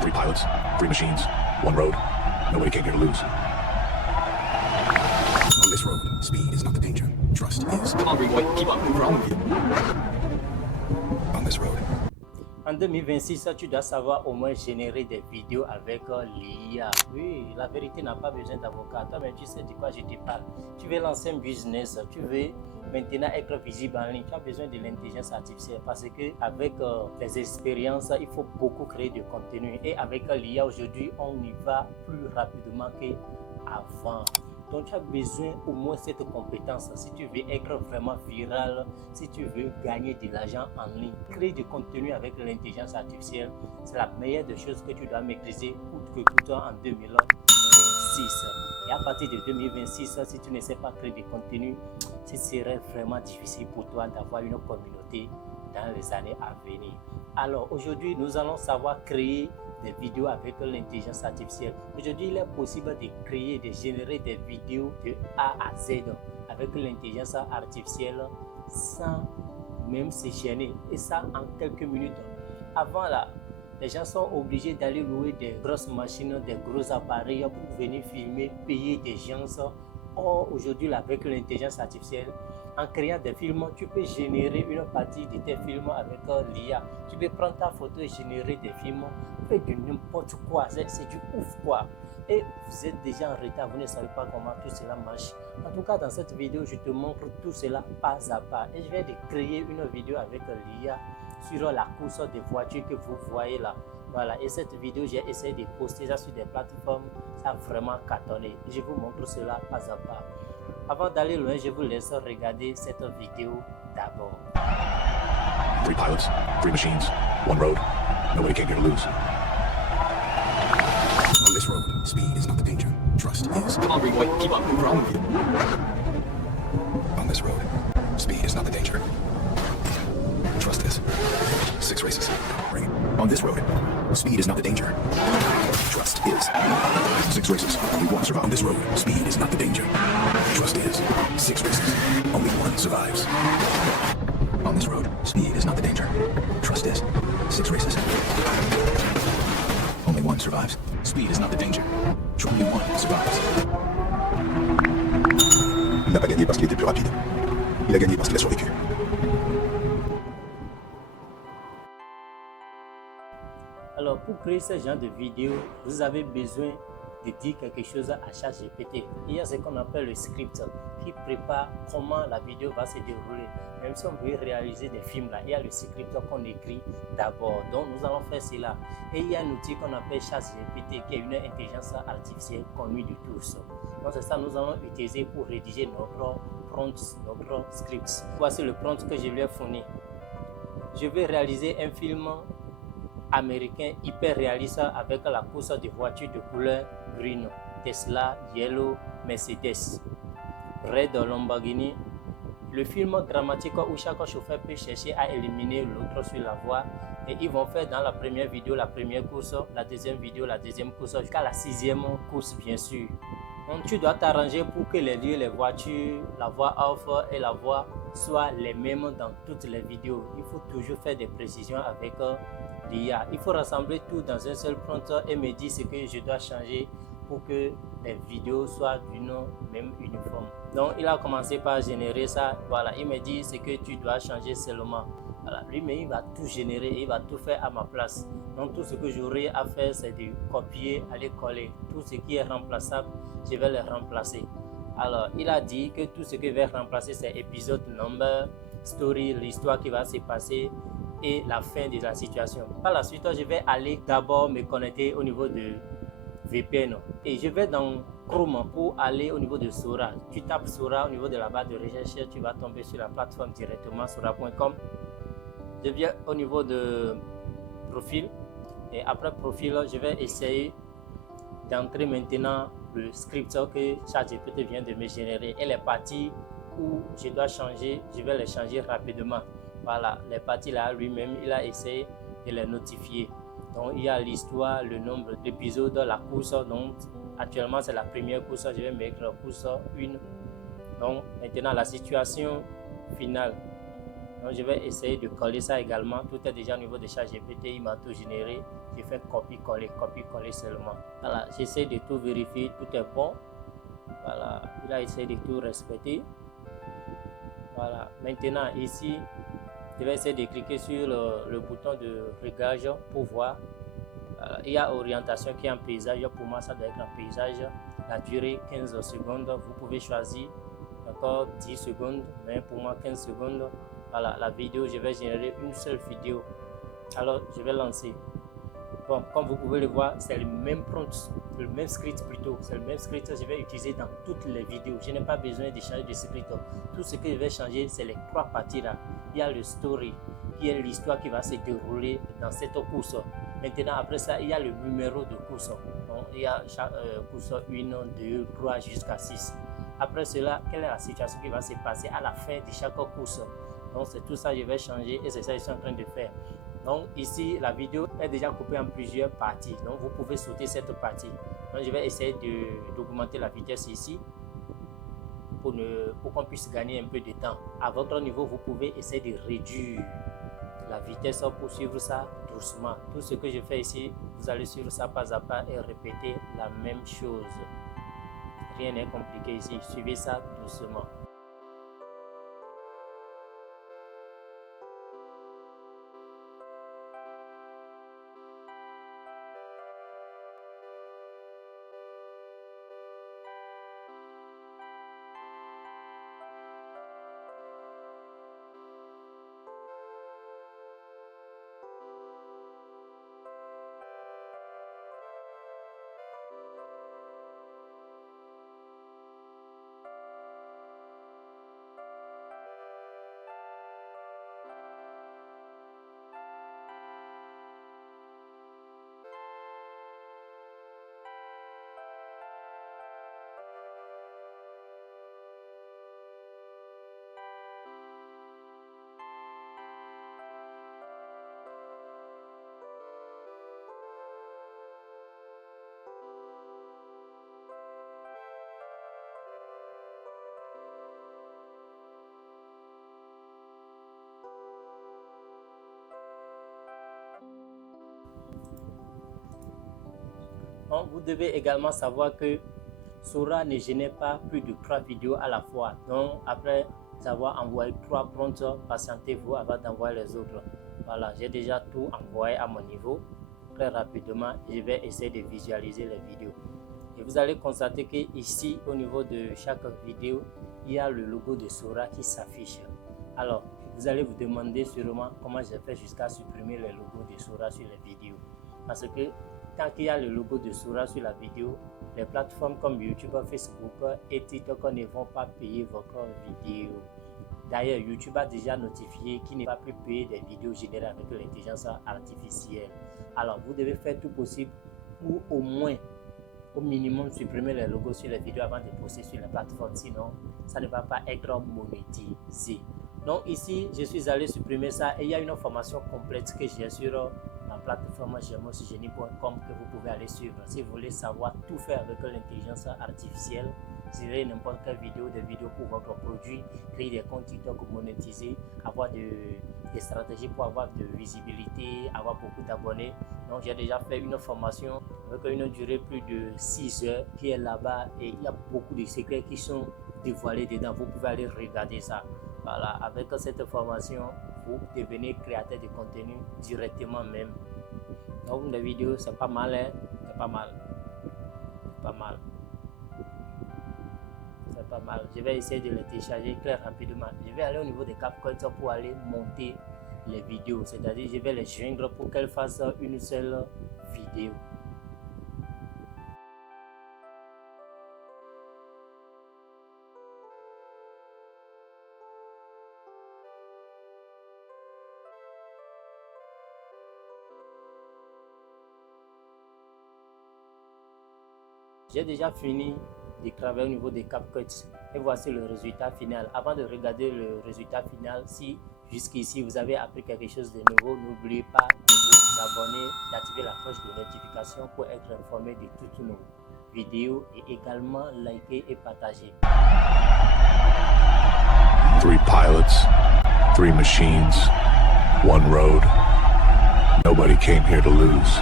3 pilots, 3 machines, 1 road. Nobody came here to lose. On this road, speed is not the danger. Trust is. Come on, boy, keep up. What's wrong with you? On this road. En 2026, tu dois savoir au moins générer des vidéos avec l'IA. Oui, la vérité n'a pas besoin d'avocat. Toi-même, tu sais de quoi je te parle. Tu veux lancer un business, tu veux maintenant être visible en ligne. Tu as besoin de l'intelligence artificielle parce que avec les expériences, il faut beaucoup créer de contenu. Et avec l'IA aujourd'hui, on y va plus rapidement qu'avant. Donc, tu as besoin au moins cette compétence. Si tu veux être vraiment viral, si tu veux gagner de l'argent en ligne, créer du contenu avec l'intelligence artificielle, c'est la meilleure des choses que tu dois maîtriser coûte que coûte en 2026. Et à partir de 2026, si tu ne sais pas créer du contenu, ce serait vraiment difficile pour toi d'avoir une communauté dans les années à venir. Alors, aujourd'hui, nous allons savoir créer des vidéos avec l'intelligence artificielle. Aujourd'hui, il est possible de créer, de générer des vidéos de A à Z avec l'intelligence artificielle sans même se gêner. Et ça en quelques minutes. Avant là, les gens sont obligés d'aller louer des grosses machines, des gros appareils pour venir filmer, payer des gens. Or, aujourd'hui, là, avec l'intelligence artificielle, en créant des films, tu peux générer une partie de tes films avec l'IA. Tu peux prendre ta photo et générer des films, faire de n'importe quoi. C'est du ouf quoi. Et vous êtes déjà en retard, vous ne savez pas comment tout cela marche. En tout cas, dans cette vidéo, je te montre tout cela pas à pas. Et je vais de créer une vidéo avec l'IA sur la course des voitures que vous voyez là. Voilà, et cette vidéo, j'ai essayé de poster ça sur des plateformes. Ça a vraiment cartonné. Je vous montre cela pas à pas. Avant d'aller loin, je vous laisse regarder cette vidéo d'abord. 3 pilots, 3 machines, 1 road. Nobody came here to lose. On this road, speed is not the danger. Trust is. Come on, boy, keep up. What's wrong with you? On this road, speed is not the danger. Trust is. 6 races. On this road, speed is not the danger. Trust is. 6 races. Only 1 survives. On this road, speed is not the danger. Trust is. 6 races. Only 1 survives. On this road, speed is not the danger. Trust is. 6 races. Only 1 survives. Speed is not the danger. Only 1 survives. Il n'a pas gagné parce qu'il était plus rapide. Il a gagné parce qu'il a survécu. Alors, pour créer ce genre de vidéo, vous avez besoin de dire quelque chose à ChatGPT. Il y a ce qu'on appelle le script qui prépare comment la vidéo va se dérouler. Même si on veut réaliser des films là, il y a le script qu'on écrit d'abord. Donc nous allons faire cela. Et il y a un outil qu'on appelle ChatGPT qui est une intelligence artificielle connue de tous. Donc c'est ça nous allons utiliser pour rédiger notre prompt, notre script. Voici le prompt que je lui ai fourni. Je vais réaliser un film américain hyper réaliste avec la course de voitures de couleur green, Tesla, Yellow, Mercedes, Red, Lamborghini. Le film dramatique où chaque chauffeur peut chercher à éliminer l'autre sur la voie et ils vont faire dans la première vidéo la première course, la deuxième vidéo la deuxième course jusqu'à la 6e course bien sûr. Donc tu dois t'arranger pour que les lieux, les voitures, la voix off et la voix soient les mêmes dans toutes les vidéos. Il faut toujours faire des précisions avec l'IA. Il faut rassembler tout dans un seul prompt et me dire ce que je dois changer pour que les vidéos soient d'une même uniforme. Donc il a commencé par générer ça. Voilà, il me dit ce que tu dois changer seulement. Voilà, lui mais il va tout générer, il va tout faire à ma place. Donc tout ce que j'aurai à faire c'est de copier, aller coller. Tout ce qui est remplaçable, je vais le remplacer. Alors il a dit que tout ce que je vais remplacer c'est épisode, number, story, l'histoire qui va se passer et la fin de la situation. Par la suite, je vais aller d'abord me connecter au niveau de VPN et je vais dans Chrome pour aller au niveau de Sora. Tu tapes Sora au niveau de la barre de recherche, tu vas tomber sur la plateforme directement sora.com. Je viens au niveau de profil et après profil, je vais essayer d'entrer maintenant le script que ChatGPT vient de me générer et les parties où je dois changer, je vais les changer rapidement. Voilà, les parties là lui-même, il a essayé de les notifier. Donc il y a l'histoire, le nombre d'épisodes, la course. Donc actuellement c'est la première course, je vais mettre la course 1. Donc maintenant la situation finale. Donc, je vais essayer de coller ça également. Tout est déjà au niveau de ChatGPT, il m'a tout généré. J'ai fait copier-coller seulement. Voilà, j'essaie de tout vérifier, tout est bon. Voilà, il a essayé de tout respecter. Voilà, maintenant ici, je vais essayer de cliquer sur le bouton de réglage pour voir. Voilà, il y a orientation qui est en paysage. Pour moi, ça doit être en paysage. La durée 15 secondes. Vous pouvez choisir encore 10 secondes, mais pour moi 15 secondes. Voilà, la vidéo, je vais générer une seule vidéo. Alors, je vais lancer. Bon, comme vous pouvez le voir, c'est le même prompt, le même script plutôt. C'est le même script que je vais utiliser dans toutes les vidéos. Je n'ai pas besoin de changer de script. Tout ce que je vais changer, c'est les 3 parties là. Il y a le story, qui est l'histoire qui va se dérouler dans cette course. Maintenant, après ça, il y a le numéro de course. Donc, il y a chaque course 1, 2, 3 jusqu'à 6. Après cela, quelle est la situation qui va se passer à la fin de chaque course. Donc, c'est tout ça que je vais changer et c'est ça que je suis en train de faire. Donc ici, la vidéo est déjà coupée en plusieurs parties. Donc vous pouvez sauter cette partie. Donc je vais essayer d'augmenter la vitesse ici pour qu'on puisse gagner un peu de temps. À votre niveau, vous pouvez essayer de réduire la vitesse pour suivre ça doucement. Tout ce que je fais ici, vous allez suivre ça pas à pas et répéter la même chose. Rien n'est compliqué ici. Suivez ça doucement. Donc, vous devez également savoir que Sora ne génère pas plus de 3 vidéos à la fois. Donc, après avoir envoyé 3 prompts, patientez-vous avant d'envoyer les autres. Voilà, j'ai déjà tout envoyé à mon niveau. Très rapidement, je vais essayer de visualiser les vidéos. Et vous allez constater que ici, au niveau de chaque vidéo, il y a le logo de Sora qui s'affiche. Alors, vous allez vous demander sûrement comment j'ai fait jusqu'à supprimer les logos de Sora sur les vidéos. Parce que tant qu'il y a le logo de Sora sur la vidéo, les plateformes comme YouTube, Facebook et TikTok ne vont pas payer votre vidéo. D'ailleurs, YouTube a déjà notifié qu'il ne va plus payer des vidéos générées avec l'intelligence artificielle. Alors, vous devez faire tout possible pour au moins, au minimum, supprimer les logos sur les vidéos avant de poster sur la plateforme. Sinon, ça ne va pas être monétisé. Donc ici, je suis allé supprimer ça et il y a une formation complète que j'ai sur la plateforme gemosgenie.com que vous pouvez aller suivre. Si vous voulez savoir tout faire avec l'intelligence artificielle, gérer n'importe quelle vidéo, des vidéos pour votre produit, créer des comptes TikTok monétisés, avoir des stratégies pour avoir de visibilité, avoir beaucoup d'abonnés. Donc j'ai déjà fait une formation avec une durée plus de 6 heures qui est là-bas et il y a beaucoup de secrets qui sont dévoilés dedans. Vous pouvez aller regarder ça. Voilà, avec cette formation, vous devenez créateur de contenu directement même. Donc les vidéos, c'est pas mal, hein? C'est pas mal. C'est pas mal. C'est pas mal. Je vais essayer de les télécharger très rapidement. Je vais aller au niveau des CapCut pour aller monter les vidéos. C'est-à-dire, je vais les joindre pour qu'elles fassent une seule vidéo. J'ai déjà fini de travailler au niveau des CapCut et voici le résultat final. Avant de regarder le résultat final, si jusqu'ici vous avez appris quelque chose de nouveau, n'oubliez pas de vous abonner, d'activer la cloche de notification pour être informé de toutes nos vidéos et également liker et partager. 3 pilots, 3 machines, 1 road. Nobody came here to lose.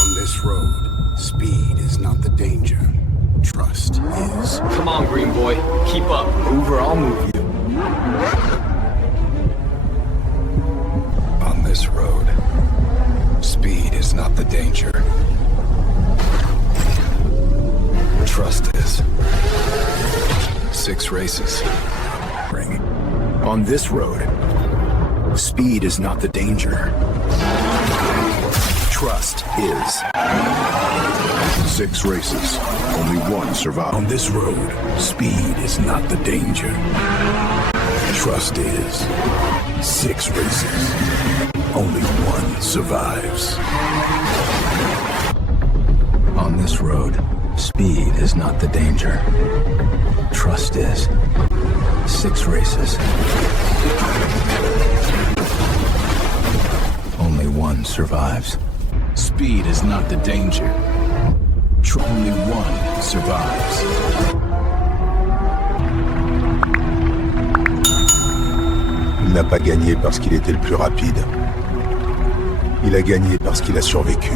On this road, speed is not the danger. Trust is. Come on, green boy. Keep up. Move or I'll move you. On this road, speed is not the danger. Trust is. 6 races. Ring. On this road, speed is not the danger. Trust is. 6 races, only 1 survived. On this road, speed is not the danger. Trust is. 6 races, only 1 survives. On this road, speed is not the danger. Trust is. 6 races. Only 1 survives. Speed is not the danger. Only 1 survives. Il n'a pas gagné parce qu'il était le plus rapide. Il a gagné parce qu'il a survécu.